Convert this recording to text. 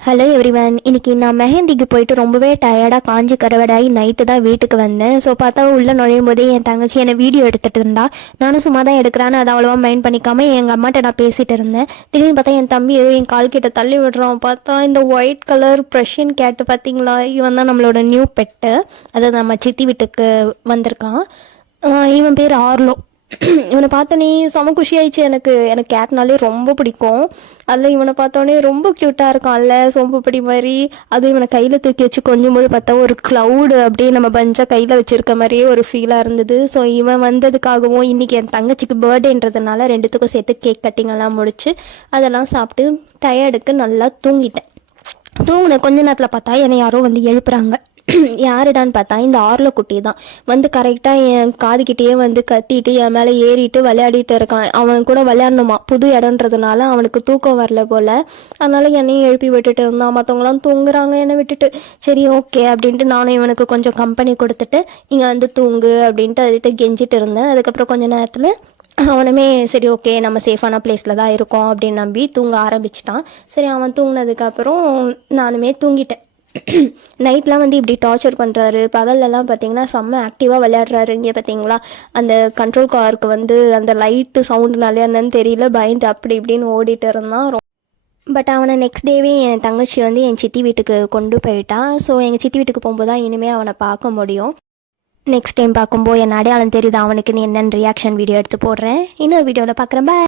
Hello everyone, இன்னைக்கு நான் மெஹந்திக்கு போயிட்டு ரொம்பவே டயர்டாக காஞ்சி கரவடாகி நைட்டு தான் வீட்டுக்கு வந்தேன். ஸோ பார்த்தா உள்ளே நுழையும் போதே என் தங்கச்சி என்னை வீடியோ எடுத்துகிட்டு இருந்தா. நானும் சும்மா தான் எடுக்கிறான்னு அதை அவ்வளோவா மைண்ட் பண்ணிக்காமல் எங்கள் அம்மாட்ட நான் பேசிகிட்டு இருந்தேன். திடீர்னு பார்த்தா என் தம்பி ஏதோ என் கால் கிட்ட தள்ளி விடுறான். பார்த்தா இந்த ஒயிட் கலர் ப்ரஷியன் கேட்டு பார்த்தீங்களா, இவன் தான் நம்மளோட நியூ பெட்டு. அதை நம்ம சித்தி வீட்டுக்கு வந்திருக்கான். இவன் பேர் ஆர்லோ. இவனை பார்த்தோன்னே செம குஷி ஆயிடுச்சு. எனக்கு கேட்னாலே ரொம்ப பிடிக்கும். அதில் இவனை பார்த்தோன்னே ரொம்ப க்யூட்டாக இருக்கான்ல, சோம்புப்படி மாதிரி. அதுவும் இவனை கையில் தூக்கி வச்சு கொஞ்சம் போது பார்த்தா ஒரு க்ளவுடு அப்படியே நம்ம பஞ்சாக கையில் வச்சுருக்க மாதிரியே ஒரு ஃபீலாக இருந்தது. ஸோ இவன் வந்ததுக்காகவும் இன்றைக்கி என் தங்கச்சிக்கு பர்த்டேன்றதுனால ரெண்டுத்துக்கும் சேர்த்து கேக் கட்டிங்கெல்லாம் முடிச்சு அதெல்லாம் சாப்பிட்டு டயர்டுக்கு நல்லா தூங்கிட்டேன். தூங்கின கொஞ்ச நேரத்தில் பார்த்தா என்னை யாரோ வந்து எழுப்புறாங்க. யாருடான்னு பார்த்தா இந்த ஆர்ல குட்டி தான். வந்து கரெக்டாக என் காதுகிட்டேயே வந்து கத்திட்டு என் மேலே ஏறிட்டு விளையாடிட்டு இருக்கான். அவன் கூட விளையாடணுமா, புது இடம்ன்றதுனால அவனுக்கு தூக்கம் வரல போல். அதனால என்னையும் எழுப்பி விட்டுட்டு இருந்தான். மற்றவங்களாம் தூங்குறாங்க என்னை விட்டுட்டு. சரி ஓகே அப்படின்ட்டு நானும் இவனுக்கு கொஞ்சம் கம்பெனி கொடுத்துட்டு இங்கே வந்து தூங்கு அப்படின்ட்டு அதுகிட்ட கெஞ்சிட்டு இருந்தேன். அதுக்கப்புறம் கொஞ்ச நேரத்தில் அவனுமே சரி ஓகே நம்ம சேஃபான பிளேஸில் தான் இருக்கோம் அப்படின்னு நம்பி தூங்க ஆரம்பிச்சிட்டான். சரி அவன் தூங்கினதுக்கப்புறம் நானுமே தூங்கிட்டேன். நைட்லாம் வந்து இப்படி டார்ச்சர் பண்ணுறாரு. பகல்லலாம் பார்த்தீங்கன்னா செம்ம ஆக்டிவாக விளையாடுறாரு. இங்கே பார்த்தீங்களா அந்த கண்ட்ரோல் காருக்கு வந்து அந்த லைட்டு சவுண்டுனாலே என்னன்னு தெரியல பயந்து அப்படி இப்படின்னு ஓடிட்டு இருந்தான். பட் அவனை நெக்ஸ்ட் டேவே என் தங்கச்சி வந்து என் சித்தி வீட்டுக்கு கொண்டு போயிட்டான். ஸோ எங்கள் சித்தி வீட்டுக்கு போகும்போது தான் இனிமேல் அவனை பார்க்க முடியும். நெக்ஸ்ட் டைம் பார்க்கும்போது என் அடையாளம் தெரியுது அவனுக்கு என்னென்னு ரியாக்ஷன் வீடியோ எடுத்து போடுறேன். இன்னொரு வீடியோவில் பார்க்குறேன். பாய்.